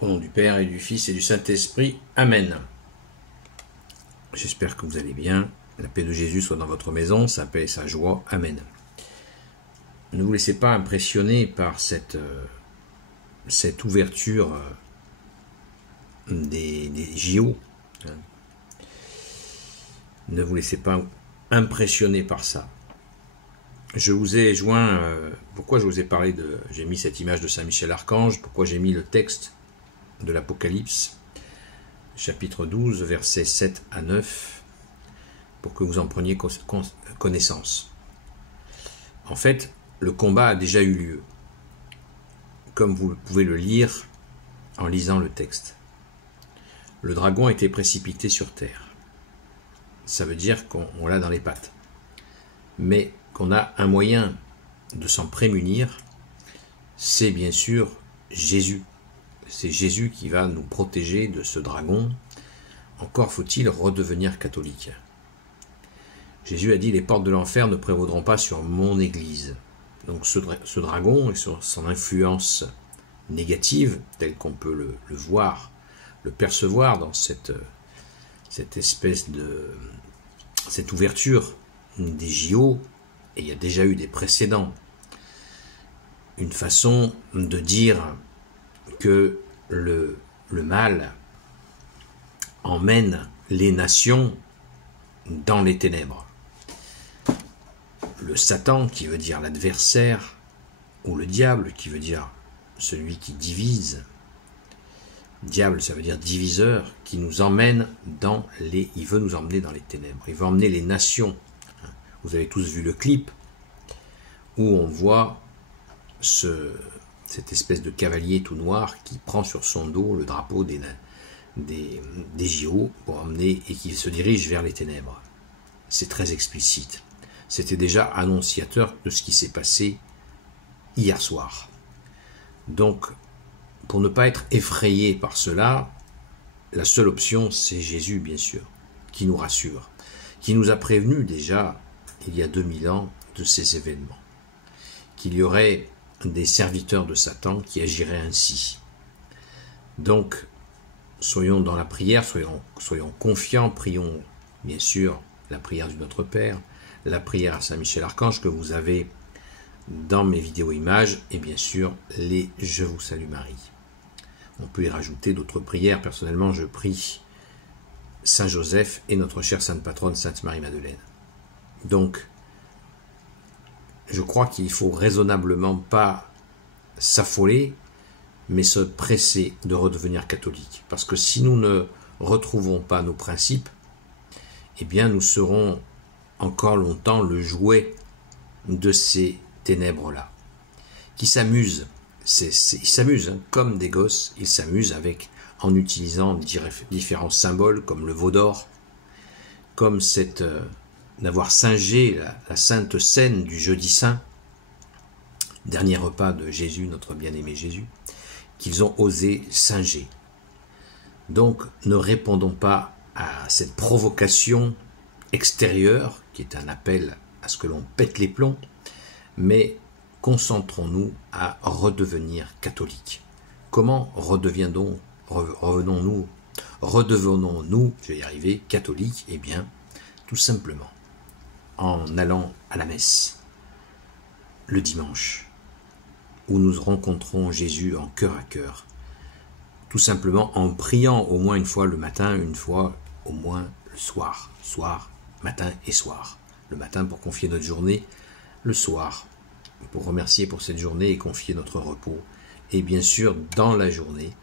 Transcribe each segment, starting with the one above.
Au nom du Père et du Fils et du Saint-Esprit. Amen. J'espère que vous allez bien. La paix de Jésus soit dans votre maison, sa paix et sa joie. Amen. Ne vous laissez pas impressionner par cette ouverture des JO. Ne vous laissez pas impressionner par ça. Je vous ai joint, pourquoi je vous ai parlé j'ai mis cette image de Saint Michel Archange, pourquoi j'ai mis le texte de l'Apocalypse, chapitre 12, versets 7 à 9, pour que vous en preniez connaissance. En fait, le combat a déjà eu lieu, comme vous pouvez le lire en lisant le texte. Le dragon a été précipité sur terre. Ça veut dire qu'on l'a dans les pattes. Mais qu'on a un moyen de s'en prémunir, c'est bien sûr Jésus. C'est Jésus qui va nous protéger de ce dragon. Encore faut-il redevenir catholique. Jésus a dit « Les portes de l'enfer ne prévaudront pas sur mon Église ». Donc ce dragon et son influence négative, telle qu'on peut le voir, le percevoir dans cette espèce de... cette ouverture des JO, et il y a déjà eu des précédents, une façon de dire que le mal emmène les nations dans les ténèbres. Le Satan, qui veut dire l'adversaire, ou le diable, qui veut dire celui qui divise. Diable, ça veut dire diviseur, qui nous emmène il veut nous emmener dans les ténèbres. Il veut emmener les nations. Vous avez tous vu le clip où on voit cette espèce de cavalier tout noir qui prend sur son dos le drapeau des JO pour emmener et qui se dirige vers les ténèbres. C'est très explicite. C'était déjà annonciateur de ce qui s'est passé hier soir. Donc, pour ne pas être effrayé par cela, la seule option, c'est Jésus, bien sûr, qui nous rassure, qui nous a prévenus déjà, il y a 2000 ans, de ces événements, qu'il y aurait des serviteurs de Satan qui agiraient ainsi. Donc, soyons dans la prière, soyons confiants, prions, bien sûr, la prière du Notre Père, la prière à Saint Michel Archange que vous avez dans mes vidéos images, et bien sûr, les « Je vous salue Marie ». On peut y rajouter d'autres prières. Personnellement, je prie Saint Joseph et notre chère Sainte Patronne, Sainte Marie-Madeleine. Donc, je crois qu'il ne faut raisonnablement pas s'affoler, mais se presser de redevenir catholique. Parce que si nous ne retrouvons pas nos principes, eh bien nous serons encore longtemps le jouet de ces ténèbres-là, qui s'amusent. Ils s'amusent, comme des gosses, ils s'amusent en utilisant différents symboles, comme le veau d'or, comme d'avoir singé la sainte scène du jeudi saint, dernier repas de Jésus, notre bien-aimé Jésus, qu'ils ont osé singer. Donc, ne répondons pas à cette provocation extérieure, qui est un appel à ce que l'on pète les plombs, mais concentrons-nous à redevenir catholiques. Comment redevenons-nous, je vais y arriver, catholiques? Eh bien, tout simplement, en allant à la messe, le dimanche, où nous rencontrons Jésus en cœur à cœur, tout simplement en priant au moins une fois le matin, une fois au moins le soir, matin et soir. Le matin pour confier notre journée, le soir pour remercier pour cette journée et confier notre repos. Et bien sûr, dans la journée,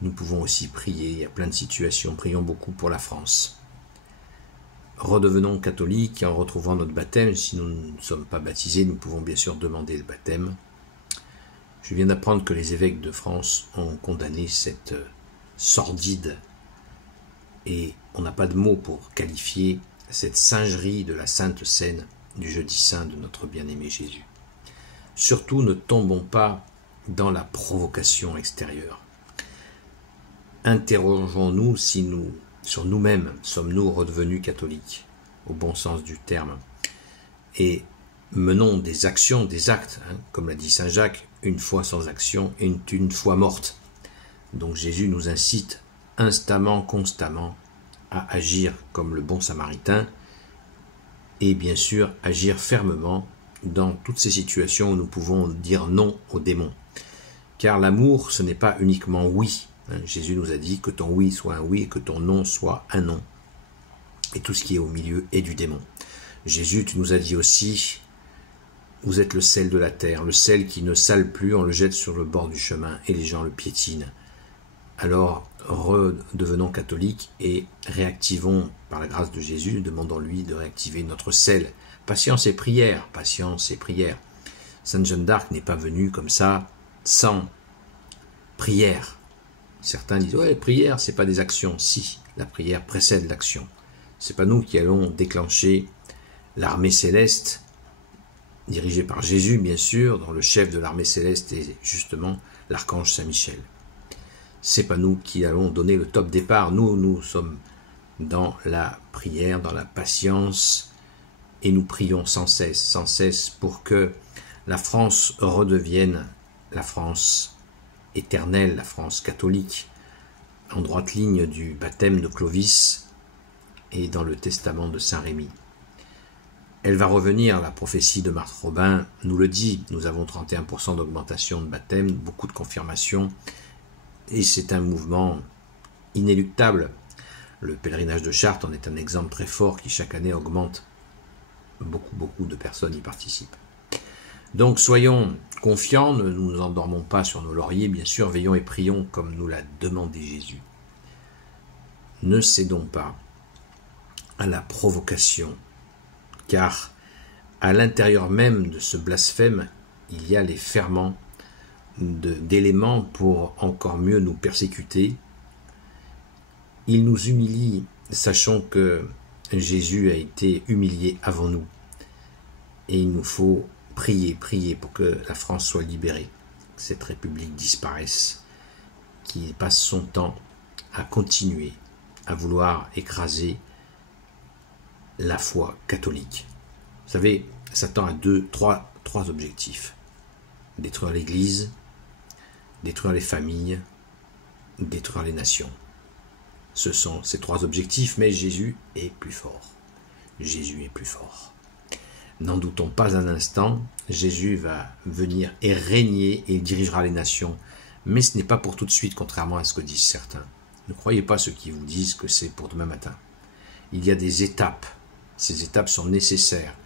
nous pouvons aussi prier. Il y a plein de situations. Prions beaucoup pour la France. Redevenons catholiques et en retrouvant notre baptême. Si nous ne sommes pas baptisés, nous pouvons bien sûr demander le baptême. Je viens d'apprendre que les évêques de France ont condamné cette sordide, et on n'a pas de mots pour qualifier cette singerie de la sainte scène du jeudi saint de notre bien-aimé Jésus. Surtout, ne tombons pas dans la provocation extérieure. Interrogeons-nous sur nous-mêmes, sommes-nous redevenus catholiques, au bon sens du terme, et menons des actions, des actes, comme l'a dit Saint Jacques, une foi sans action est une foi morte. Donc Jésus nous incite instamment, constamment à agir comme le bon samaritain et bien sûr agir fermement dans toutes ces situations où nous pouvons dire non aux démons. Car l'amour, ce n'est pas uniquement oui. Jésus nous a dit que ton oui soit un oui et que ton non soit un non. Et tout ce qui est au milieu est du démon. Jésus, tu nous as dit aussi, vous êtes le sel de la terre, le sel qui ne sale plus, on le jette sur le bord du chemin et les gens le piétinent. Alors, redevenons catholiques et réactivons, par la grâce de Jésus, demandons-lui de réactiver notre sel. Patience et prière, patience et prière. Sainte Jeanne d'Arc n'est pas venue comme ça, sans prière. Certains disent, ouais, prière, c'est pas des actions. Si, la prière précède l'action. C'est pas nous qui allons déclencher l'armée céleste, dirigée par Jésus, bien sûr, dont le chef de l'armée céleste est justement l'archange Saint-Michel. C'est pas nous qui allons donner le top départ. Nous sommes dans la prière, dans la patience, et nous prions sans cesse pour que la France redevienne la France éternelle, la France catholique, en droite ligne du baptême de Clovis et dans le testament de Saint Rémy. Elle va revenir, la prophétie de Marthe Robin nous le dit, nous avons 31% d'augmentation de baptême, beaucoup de confirmations, et c'est un mouvement inéluctable. Le pèlerinage de Chartres en est un exemple très fort qui chaque année augmente. Beaucoup de personnes y participent. Donc soyons confiants, ne nous endormons pas sur nos lauriers, bien sûr, veillons et prions comme nous l'a demandé Jésus. Ne cédons pas à la provocation, car à l'intérieur même de ce blasphème, il y a les ferments d'éléments pour encore mieux nous persécuter. Il nous humilie, sachant que Jésus a été humilié avant nous. Et il nous faut prier pour que la France soit libérée, que cette République disparaisse, qui passe son temps à continuer à vouloir écraser la foi catholique. Vous savez, Satan a trois objectifs. Détruire l'Église, détruire les familles, détruire les nations. Ce sont ces trois objectifs, mais Jésus est plus fort. Jésus est plus fort. N'en doutons pas un instant, Jésus va venir et régner et il dirigera les nations. Mais ce n'est pas pour tout de suite, contrairement à ce que disent certains. Ne croyez pas ceux qui vous disent que c'est pour demain matin. Il y a des étapes. Ces étapes sont nécessaires.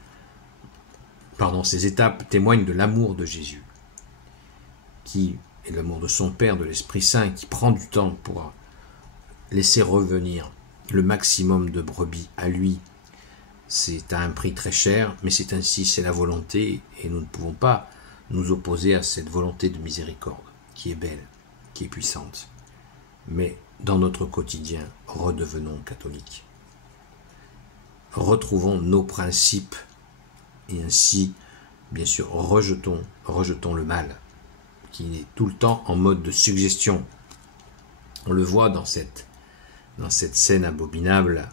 Ces étapes témoignent de l'amour de Jésus, qui est l'amour de son Père, de l'Esprit Saint, qui prend du temps pour laisser revenir le maximum de brebis à lui. C'est à un prix très cher, mais c'est ainsi, c'est la volonté, et nous ne pouvons pas nous opposer à cette volonté de miséricorde, qui est belle, qui est puissante. Mais dans notre quotidien, redevenons catholiques. Retrouvons nos principes, et ainsi, bien sûr, rejetons le mal, qui est tout le temps en mode de suggestion. On le voit dans cette scène abominable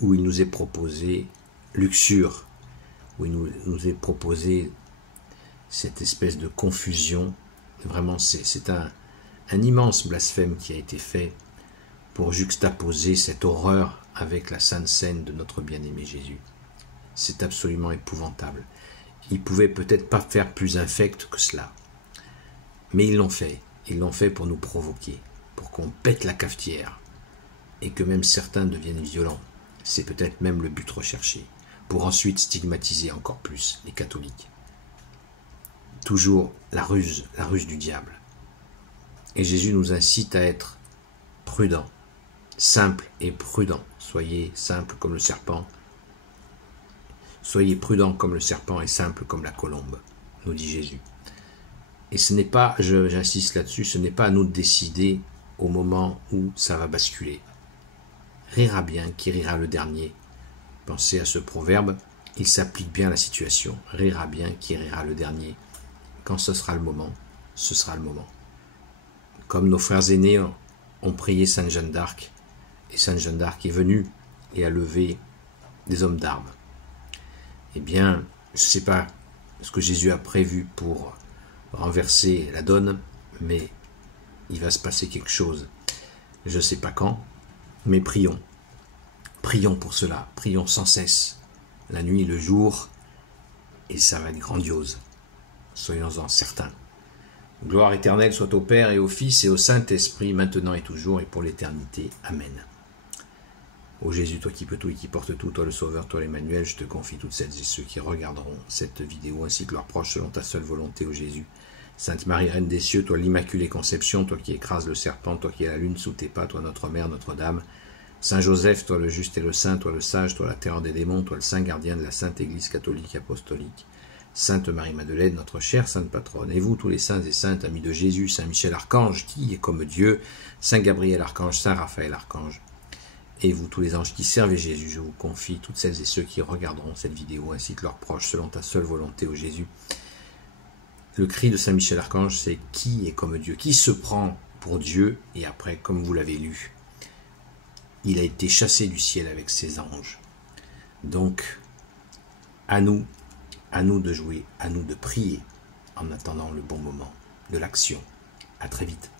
où il nous est proposé luxure, où il nous est proposé cette espèce de confusion. Vraiment, c'est un immense blasphème qui a été fait pour juxtaposer cette horreur avec la sainte scène de notre bien-aimé Jésus. C'est absolument épouvantable. Ils ne pouvaient peut-être pas faire plus infect que cela. Mais ils l'ont fait. Ils l'ont fait pour nous provoquer, pour qu'on pète la cafetière et que même certains deviennent violents. C'est peut-être même le but recherché, pour ensuite stigmatiser encore plus les catholiques. Toujours la ruse du diable. Et Jésus nous incite à être prudents, simples et prudents. Soyez simples comme le serpent. Soyez prudents comme le serpent et simples comme la colombe, nous dit Jésus. Et ce n'est pas, j'insiste là-dessus, ce n'est pas à nous de décider au moment où ça va basculer. Rira bien qui rira le dernier. Pensez à ce proverbe, il s'applique bien à la situation. Rira bien qui rira le dernier. Quand ce sera le moment, ce sera le moment. Comme nos frères aînés ont prié Sainte Jeanne d'Arc, et Sainte Jeanne d'Arc est venue et a levé des hommes d'armes. Eh bien, je ne sais pas ce que Jésus a prévu pour renverser la donne, mais il va se passer quelque chose. Je ne sais pas quand, mais prions. Prions pour cela, prions sans cesse, la nuit, le jour, et ça va être grandiose. Soyons-en certains. Gloire éternelle soit au Père et au Fils et au Saint-Esprit, maintenant et toujours et pour l'éternité. Amen. Ô Jésus, toi qui peux tout et qui portes tout, toi le Sauveur, toi l'Emmanuel, je te confie toutes celles et ceux qui regarderont cette vidéo, ainsi que leurs proches, selon ta seule volonté, ô Jésus. Sainte Marie, Reine des cieux, toi l'Immaculée Conception, toi qui écrases le serpent, toi qui es la lune sous tes pas, toi notre Mère, Notre-Dame. Saint Joseph, toi le juste et le saint, toi le sage, toi la terreur des démons, toi le saint gardien de la Sainte Église catholique apostolique. Sainte Marie-Madeleine, notre chère Sainte Patronne, et vous tous les saints et saintes, amis de Jésus, Saint Michel Archange, qui est comme Dieu, Saint Gabriel Archange, Saint Raphaël Archange, et vous tous les anges qui servent Jésus, je vous confie toutes celles et ceux qui regarderont cette vidéo, ainsi que leurs proches, selon ta seule volonté, ô Jésus. Le cri de Saint Michel Archange, c'est « Qui est comme Dieu ?» Qui se prend pour Dieu, et après, comme vous l'avez lu, il a été chassé du ciel avec ses anges. Donc, à nous de jouer, à nous de prier, en attendant le bon moment de l'action. À très vite.